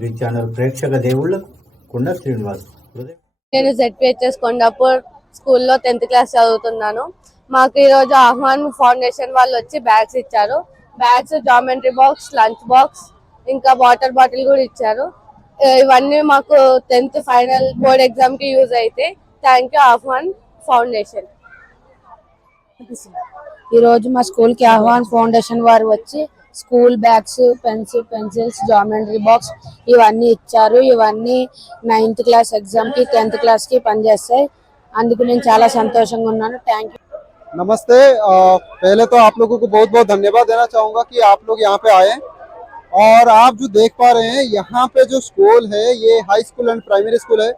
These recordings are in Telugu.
త్రీ ఛానల్ ప్రేక్షక దేవుళ్లకు కొండ శ్రీనివాస్. నేను ZPHS కొండాపూర్ స్కూల్లో 10th క్లాస్ చదువుతున్నాను. మాకు ఈరోజు ఆహ్వాన్ ఫౌండేషన్ వాళ్ళు వచ్చి బ్యాగ్స్ ఇచ్చారు. Bags, geometry box, lunch box, ఇంకా వాటర్ బాటిల్ కూడా ఇచ్చారు. ఇవన్నీ మాకు 10th ఫైనల్ బోర్డ్ ఎగ్జామ్ కి యూజ్ అయితే. Thank you Aahwan foundation. ఈరోజు మా స్కూల్ కి ఆహ్వాన్ ఫౌండేషన్ వారు వచ్చి school bags, pencils, geometry box ఇవన్నీ ఇచ్చారు. ఇవన్నీ 9th క్లాస్ ఎగ్జామ్ కి 10th క్లాస్ కి పనిచేస్తాయి. అందుకు నేను చాలా సంతోషంగా ఉన్నాను. Thank you. नमस्ते। पहले तो आप लोगों को बहुत बहुत धन्यवाद देना चाहूँगा कि आप लोग यहाँ पे आए। और आप जो देख पा रहे हैं यहाँ पे जो स्कूल है ये high school and primary school है।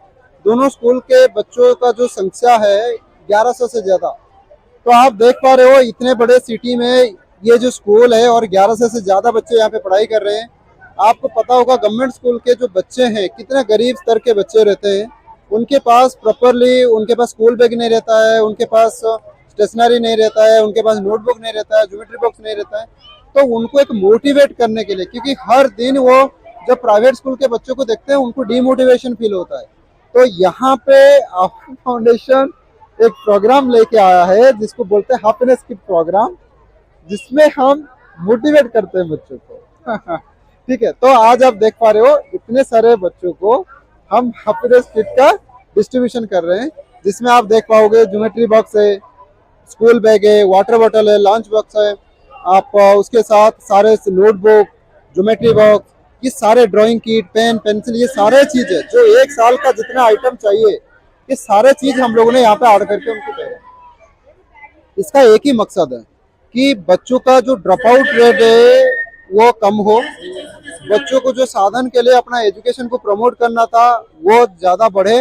दोनों स्कूल के बच्चों का जो संख्या है 1100 से ज़्यादा। तो आप देख पा रहे हो इतने बड़े सिटी में ये जो स्कूल है और 1100 से ज़्यादा बच्चे यहाँ पे पढ़ाई कर रहे हैं। आपको पता होगा गवर्नमेंट स्कूल के जो बच्चे हैं कितने गरीब स्तर के बच्चे रहते हैं। उनके पास प्रॉपरली उनके पास स्कूल बैग नहीं रहता है, उनके पास स्टेशनरी नहीं रहता है, उनके पास नोटबुक नहीं रहता है, ज्योमेट्री बॉक्स नहीं रहता है। तो उनको एक मोटिवेट करने के लिए, क्योंकि हर दिन वो जब प्राइवेट स्कूल के बच्चों को देखते हैं उनको डीमोटिवेशन फील होता है। तो यहाँ पे आह्वान फाउंडेशन एक प्रोग्राम लेके आया है जिसको बोलते हैं हैप्पीनेस किट प्रोग्राम, जिसमें हम मोटिवेट करते हैं बच्चों को। ठीक है, तो आज आप देख पा रहे हो इतने सारे बच्चों को हम हैप्पीनेस किट का डिस्ट्रीब्यूशन कर रहे हैं, जिसमें आप देख पाओगे ज्योमेट्री बॉक्स है, स्कूल बैग है, वाटर बॉटल है, लंच बॉक्स है, आप उसके साथ सारे नोटबुक, ज्योमेट्री बॉक्स, ये सारे ड्राइंग किट, पेन, पेंसिल, ये सारे चीज है जो एक साल का जितना आइटम चाहिए ये सारे चीज हम लोगों ने यहाँ पे ऑर्डर करके उनको दे रहे हैं। इसका एक ही मकसद है कि बच्चों का जो ड्रॉप आउट रेट है वो कम हो, बच्चों को जो साधन के लिए अपना एजुकेशन को प्रमोट करना था वो ज्यादा बढ़े,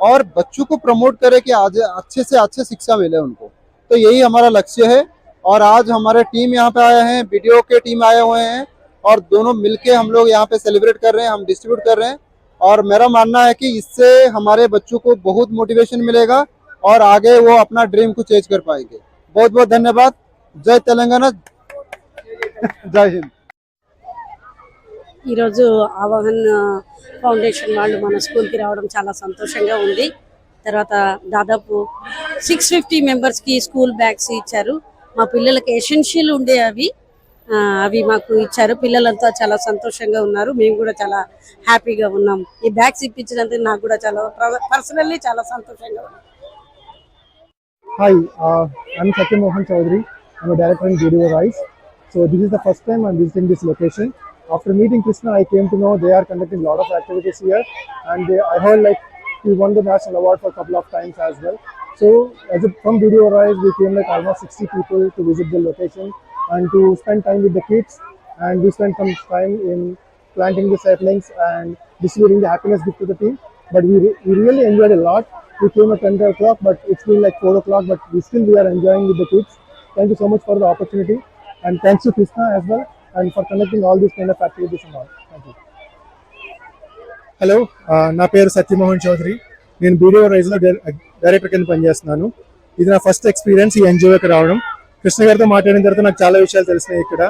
और बच्चों को प्रमोट करे कि आज अच्छे से अच्छे शिक्षा मिले उनको। तो यही हमारा लक्ष्य है। और आज हमारे टीम यहाँ पे आए हैं, BDO के टीम आए हुए हैं, और दोनों मिलके हम लोग यहाँ पे सेलिब्रेट कर रहे हैं, हम डिस्ट्रीब्यूट कर रहे हैं। और मेरा मानना है कि इससे हमारे बच्चों को बहुत मोटिवेशन मिलेगा और आगे वो अपना ड्रीम को चेंज कर पाएंगे। बहुत बहुत धन्यवाद। जय तेलंगाना, जय हिंद। ఈరోజు ఆవాహన్ ఫౌండేషన్ వాళ్ళు మన స్కూల్కి రావడం చాలా సంతోషంగా ఉంది. తర్వాత దాదాపు 650 మెంబర్స్కి స్కూల్ బ్యాగ్స్ ఇచ్చారు. మా పిల్లలకి ఎసెన్షియల్ ఉండే అవి మాకు ఇచ్చారు. పిల్లలంతా చాలా సంతోషంగా ఉన్నారు. మేము కూడా చాలా హ్యాపీగా ఉన్నాం. ఈ బ్యాగ్స్ ఇప్పించినందుకు నాకు కూడా చాలా పర్సనల్లీ చాలా సంతోషంగా ఉంది. Hi, I'm Satyam Mohan Chaudhary. I'm a director in BDO Rise. So this is the first time I'm visiting this location. After meeting Krishna, I came to know they are conducting a lot of activities here, and I heard like he won the national award for a couple of times as well. So from BDO Rise, we came like almost 60 people to visit the location and to spend time with the kids, and we spent some time in planting the saplings and distributing the happiness gift to the team. But we really enjoyed a lot. We came at 10 o'clock, but it's been like 4 o'clock, but we are enjoying with the kids. Thank you so much for the opportunity, and thanks to Krishna as well, and for conducting all these kind of activities and all. Thank you. Hello, నా పేరు సత్యమోహన్ చౌదరి. నేను BDO రైజ్లో డైరెక్టర్ కింద పనిచేస్తున్నాను. ఇది నా ఫస్ట్ ఎక్స్పీరియన్స్ ఈ ఎన్జిఓకి రావడం. కృష్ణ గారితో మాట్లాడిన తర్వాత నాకు చాలా విషయాలు తెలిసినాయి ఇక్కడ.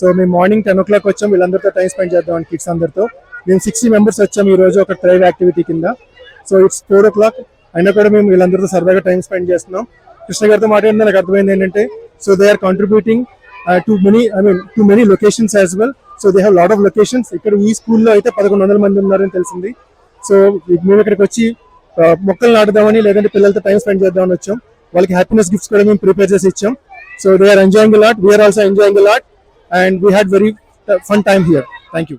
సో మేము మార్నింగ్ 10 o'clock వచ్చాం, వీళ్ళందరితో టైం స్పెండ్ చేద్దాం కిడ్స్ అందరితో. మేము 60 మెంబర్స్ వచ్చాం ఈ రోజు ఒక ట్రైవ్ యాక్టివిటీ కింద. సో ఇట్స్ 4 o'clock అయినా కూడా మేము వీళ్ళందరితో సరదాగా టైం స్పెండ్ చేస్తున్నాం. కృష్ణ గారితో మాట్లాడిన నాకు అర్థమైంది ఏంటంటే, so they are contributing to many locations as well. So they have lot of locations. ఇక్కడ ఈ స్కూల్లో అయితే 1100 మంది ఉన్నారని తెలిసింది. సో మేము ఇక్కడికి వచ్చి మొక్కలు నాటుదామని, లేదంటే పిల్లలతో టైం స్పెండ్ చేద్దామని వచ్చాం. వాళ్ళకి హ్యాపీనెస్ గిఫ్ట్స్ కూడా మేము ప్రిపేర్ చేసి ఇచ్చాం. So they are enjoying a lot, we are also enjoying a lot, and we had very fun time here. Thank you.